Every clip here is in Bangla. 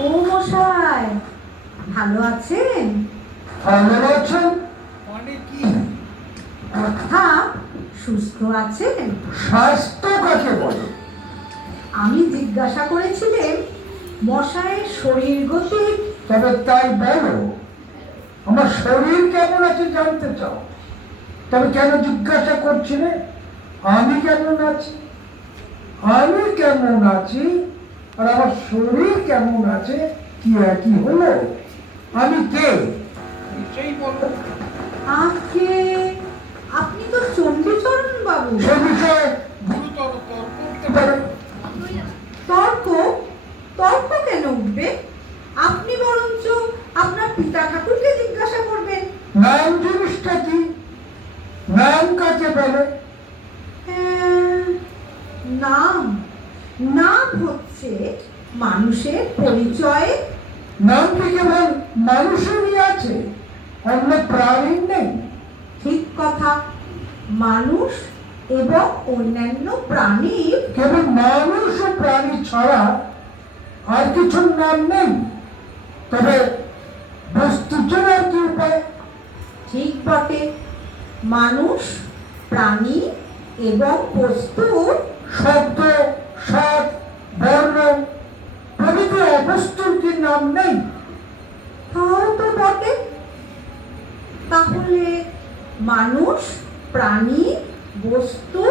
ও মশাই, ভালো আছেন? ভালো আছেন মানে কি? অর্থাৎ সুস্থ আছেন? স্বাস্থ্য কাকে বলে? আমি জিজ্ঞাসা করেছিলেন মশাইয়ের শরীর গতি। তবে তাই বলো, আমার শরীর কেমন আছে জানতে চাও? তবে কেন জিজ্ঞাসা করছিলে আমি কেমন আছি? আমি কেমন আছি আর আমার শরীর কেমন আছে কি একই হলো? আমি কে? নিশ্চয়ই বলো। আজকে আপনি তো চণ্ডীচরণ বাবু। সে বিষয়ে গুরুতর তর্ক উঠতে পারে। পারে। তর্ক? তর্ক কেন উঠবে? আপনি বরঞ্চ আপনার পিতা ঠাকুরকে জিজ্ঞাসা করবেন। নাম জিনিসটা কি? নাম কাকে বলে? হ্যাঁ, নাম নাম হচ্ছে মানুষের পরিচয়। নাম কি কেবল মানুষেরই আছে, অন্য প্রাণীর নেই? ঠিক কথা। মানুষ এবং অন্যান্য প্রাণীর। কেবল মানুষ ও প্রাণী ছাড়া আর কিছুর নাম নেই। তবে বস্তু চেনার কি উপায়? ঠিক বটে। মানুষ, প্রাণী এবং বস্তু শব্দ, স্বাদ, বর্ণ প্রভৃতি অবস্তুর কি নাম নেই? তাও তো বটে। তাহলে মানুষ, প্রাণী, বস্তু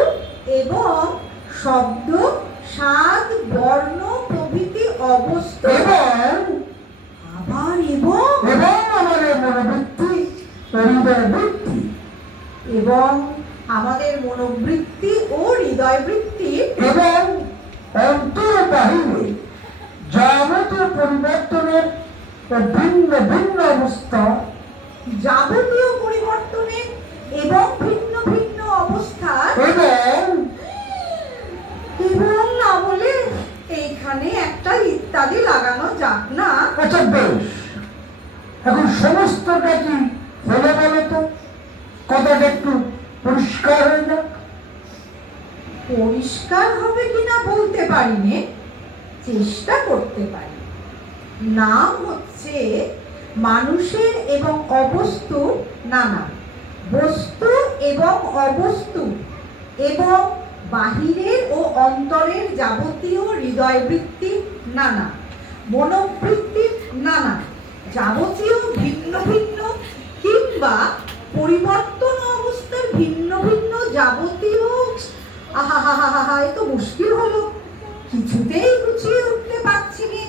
এবং শব্দ, স্বাদ, বর্ণ প্রভৃতি অবস্থা এবং আবার এবং এবং আমাদের মনোবৃত্তি, হৃদয় বৃত্তি এবং আমাদের মনোবৃত্তি ও হৃদয় বৃত্তি এবং অন্তর বাহিরে যাবতীয় পরিবর্তনের ও ভিন্ন ভিন্ন অবস্থা, যাবতীয় পরিবর্তনের এবং ভিন্ন ভিন্ন অবস্থা এবং এবং না বলে এইখানে একটা ইত্যাদি লাগানো যাক না? আচ্ছা বেশ, এখন সমস্তটা কি হলো বলো তো? কথাটা একটু পরিষ্কার হয়ে যাক। পরিষ্কার হবে কিনা বলতে পারি নে, চেষ্টা করতে পারি। নাম হচ্ছে মানুষের এবং অবস্তু নানা, বস্তু এবং অবস্তু এবং বাহিরের ও অন্তরের যাবতীয় হৃদয়বৃত্তি নানা, মনোবৃত্তি নানা, যাবতীয় ভিন্ন ভিন্ন কিংবা পরিবর্তন অবস্থার ভিন্ন ভিন্ন যাবতীয়। আহা, এ তো মুশকিল হলো, কিছুতেই গুছিয়ে উঠতে পারছি না।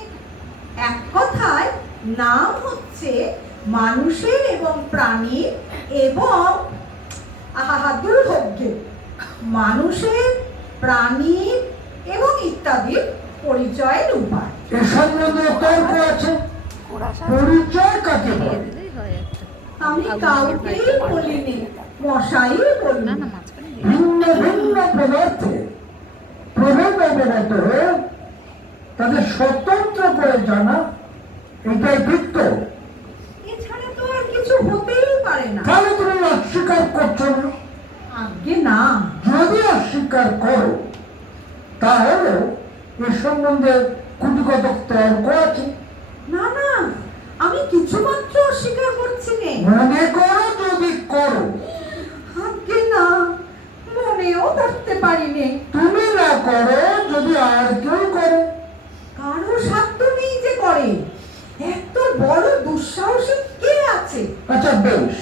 এক কথায় নাম হচ্ছে মানুষের এবং প্রাণীর এবং দুর্ভোগ্য মানুষের, প্রাণীর এবং ইত্যাদির পরিচয়ের উপায়। এ সম্বন্ধে তর্ক আছে। পরিচয় কাকে বলে? আমি কাউকেই বলিনি, মশাই বললেন। ভিন্ন ভিন্ন পদার্থে প্রভেদ অবগত হয়ে তাদের স্বতন্ত্র করে জানা, এটাই বৃত্ত। এছাড়া তো আর কিছু হতেই পারে না। তাহলে তুমি অস্বীকার করছো না? আজ্ঞে না। যদি অস্বীকার করো তাহলে এ সম্বন্ধে কুটিকতক তর্ক আছে। না, আমি কিছুমাত্র অস্বীকার করছি নে। মনে করো যদি করো। আজ্ঞে না, মনেও করতে পারি নে। তুমি না করো, যদি আর কেউ করে। কারো সাধ্য নেই যে করে, এত বড় দুঃসাহসী কে আছে? আচ্ছা বেশ,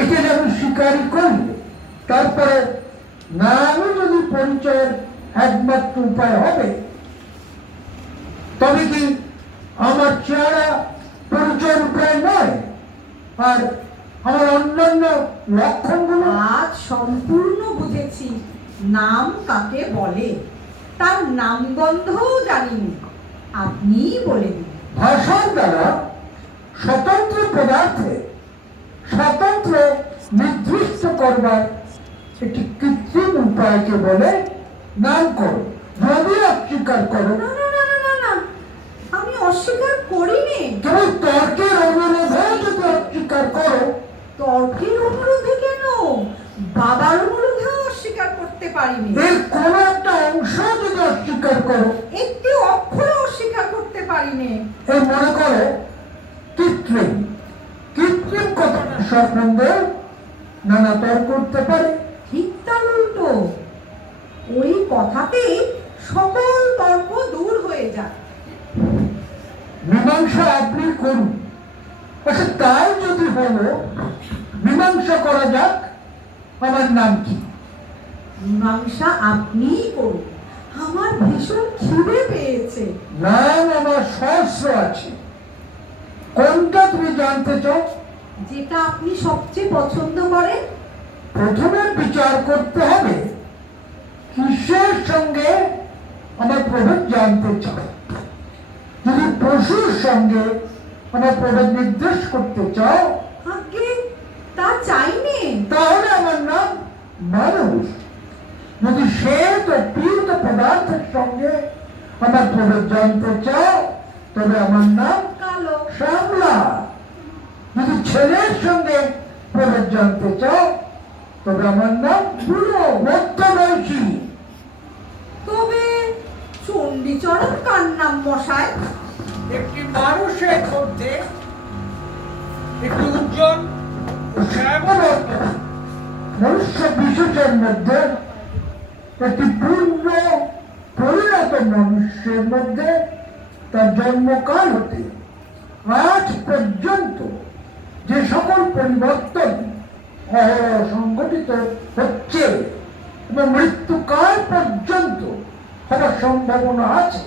একে যখন স্বীকারই করলে, তারপরে নামই যদি পরিচয়ের একমাত্র উপায় হবে, তবে কি আমার চেহারা পরিচয়ের উপায় নয়? আর আমার অন্যান্য লক্ষণগুলো? আজ সম্পূর্ণ বুঝেছি নাম কাকে বলে, তার নামগন্ধও জানিনি, আপনিই বলে দিন। ভাষার দ্বারা স্বতন্ত্র পদার্থে স্বতন্ত্র নির্দিষ্ট করবার একটি কৃত্রিম উপায়কে বলে নামকরণ। যদি অস্বীকার করো, না, আমি অস্বীকার করিনি। কেবল তর্কের অনুরোধে যদি অস্বীকার করো। তর্কের অনুরোধে কেন, বাবার অনুরোধেও অস্বীকার করতে পারিনি। এর কোন একটা অংশ যদি অস্বীকার করো, একটি অক্ষর অস্বীকার করতে পারি। পারিনি। এই মনে করো কৃত্রিম কৃত্রিম কথাটা সম্বন্ধে নানা তর্ক করতে পারে। ঠিক তার উল্টো, ওই কথাতেই সকল তর্ক দূর হয়ে যায়। মীমাংসা আপনি করুন। আচ্ছা তাই যদি হলো, মীমাংসা করা যাক। আমার নাম কি? মীমাংসা আপনিই করুন, আমার ভীষণ খিদে পেয়েছে। নাম আমার সহস্র আছে, কোনটা তুমি জানতে চাও? যেটা আপনি সবচেয়ে পছন্দ করেন। প্রথমে বিচার করতে হবে কিসের সঙ্গে আমার প্রভেদ জানতে চাও। যদি পশুর সঙ্গে আমার প্রভেদ নির্দেশ করতে চাও, আগে তা চাইনি। তাহলে আমার নাম মানুষ। যদি শ্বেত ও পীত পদার্থের সঙ্গে আমার প্রভেদ জানতে চাও, তবে আমার নাম কালো। শ্যামলা। যদি ছেলের সঙ্গে প্রভেদ জানতে চাও, তবে আমার নাম বুড়ো মধ্যবয়সী। তবে চণ্ডীচরণ কার নাম মশাই? একটি মানুষের মধ্যে একটি উজ্জ্বল ও শ্যামল মনুষ্য বিশেষের মধ্যে একটি পূর্ণ পরিণত মনুষ্যের মধ্যে তার জন্মকাল হতে আজ পর্যন্ত যে সকল পরিবর্তন সংঘটিত হচ্ছে এবং মৃত্যুকাল পর্যন্ত হওয়ার সম্ভাবনা আছে,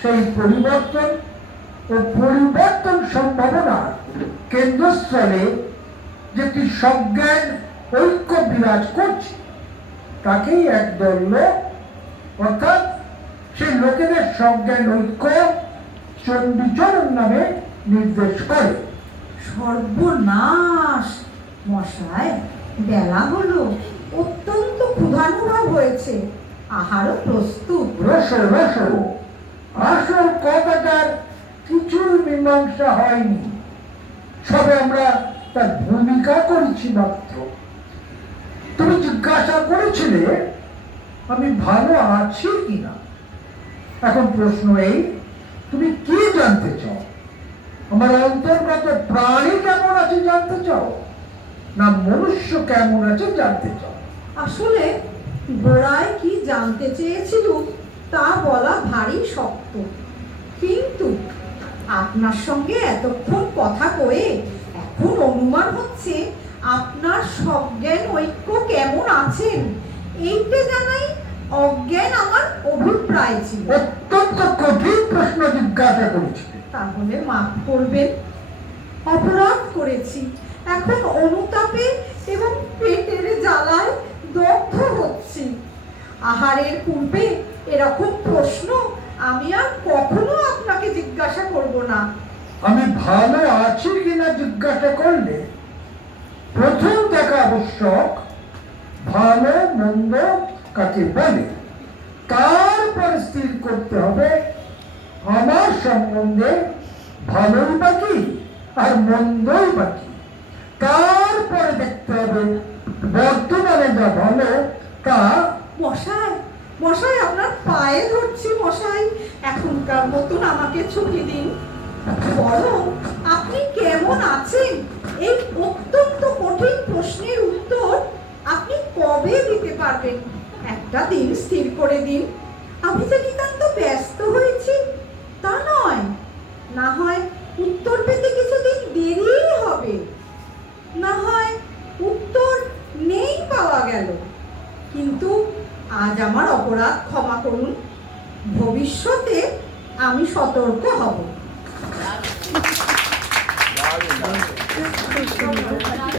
সেই পরিবর্তন ও পরিবর্তন সম্ভাবনার কেন্দ্রস্থলে যেটি সজ্ঞান ঐক্য বিরাজ করছে, তাকেই একদল লোক, অর্থাৎ সেই লোকেদের সজ্ঞান ঐক্য চণ্ডীচরণ নামে নির্দেশ করে। সর্বনাশ মশাই, বেলা হলো, অত্যন্ত ক্ষুধানুভব হয়েছে, আহারও প্রস্তুত। রসো রসো, আসল কথাটার কিছুই মীমাংসা হয়নি, সবে আমরা তার ভূমিকা করেছি মাত্র। তুমি জিজ্ঞাসা করেছিলে আমি ভালো আছি কিনা। এখন প্রশ্ন এই, তুমি কি জানতে চাও? আমার অন্তর্গত প্রাণী কেমন আছে জানতে চাও, না মনুষ্য কেমন আছে জানতে চাও? আসলে গোড়ায় কি জানতে চেয়েছিল তা বলা ভারী শক্ত, কিন্তু আপনার সঙ্গে এতক্ষণ কথা কয়ে এখন অনুমান হচ্ছে আপনার সজ্ঞান ঐক্য কেমন আছেন এইটা জানাই অজ্ঞান আমার অভিপ্রায় ছিল। অত্যন্ত কঠিন প্রশ্ন জিজ্ঞাসা করেছি। তাহলে মাফ করবেন, অপরাধ করেছি। এখন অনুতাপে এবং পেটের জ্বালায় দগ্ধ হচ্ছি। আহারের পূর্বে এরকম প্রশ্ন আমি আর কখনো আপনাকে জিজ্ঞাসা করব না। আমি ভালো আছি কিনা জিজ্ঞাসা করলে প্রথম দেখা আবশ্যক ভালো মন্দ কাকে বলে, তারপর স্থির করতে হবে আমার সম্বন্ধে ভালোই বাকি আর মন্দই বাকি। তারপরে দেখতে হবে বর্তমানে যা ভালো তা। মশাই, মশাই আপনার পায়ে ধরছি মশাই, এখনকার মতন আমাকে ছুটি দিন। বরং আপনি কেমন আছেন এই অত্যন্ত কঠিন প্রশ্নের উত্তর আপনি কবে দিতে পারবেন একটা দিন স্থির করে দিন। আমি যে নিতান্ত ব্যস্ত হয়েছি তা নয়, না হয় উত্তর পেতে কিছুদিন দেরি হবে, না হয় উত্তর নেই পাওয়া গেল। কিন্তু আজ আমার অপরাধ ক্ষমা করুন, ভবিষ্যতে আমি সতর্ক হব।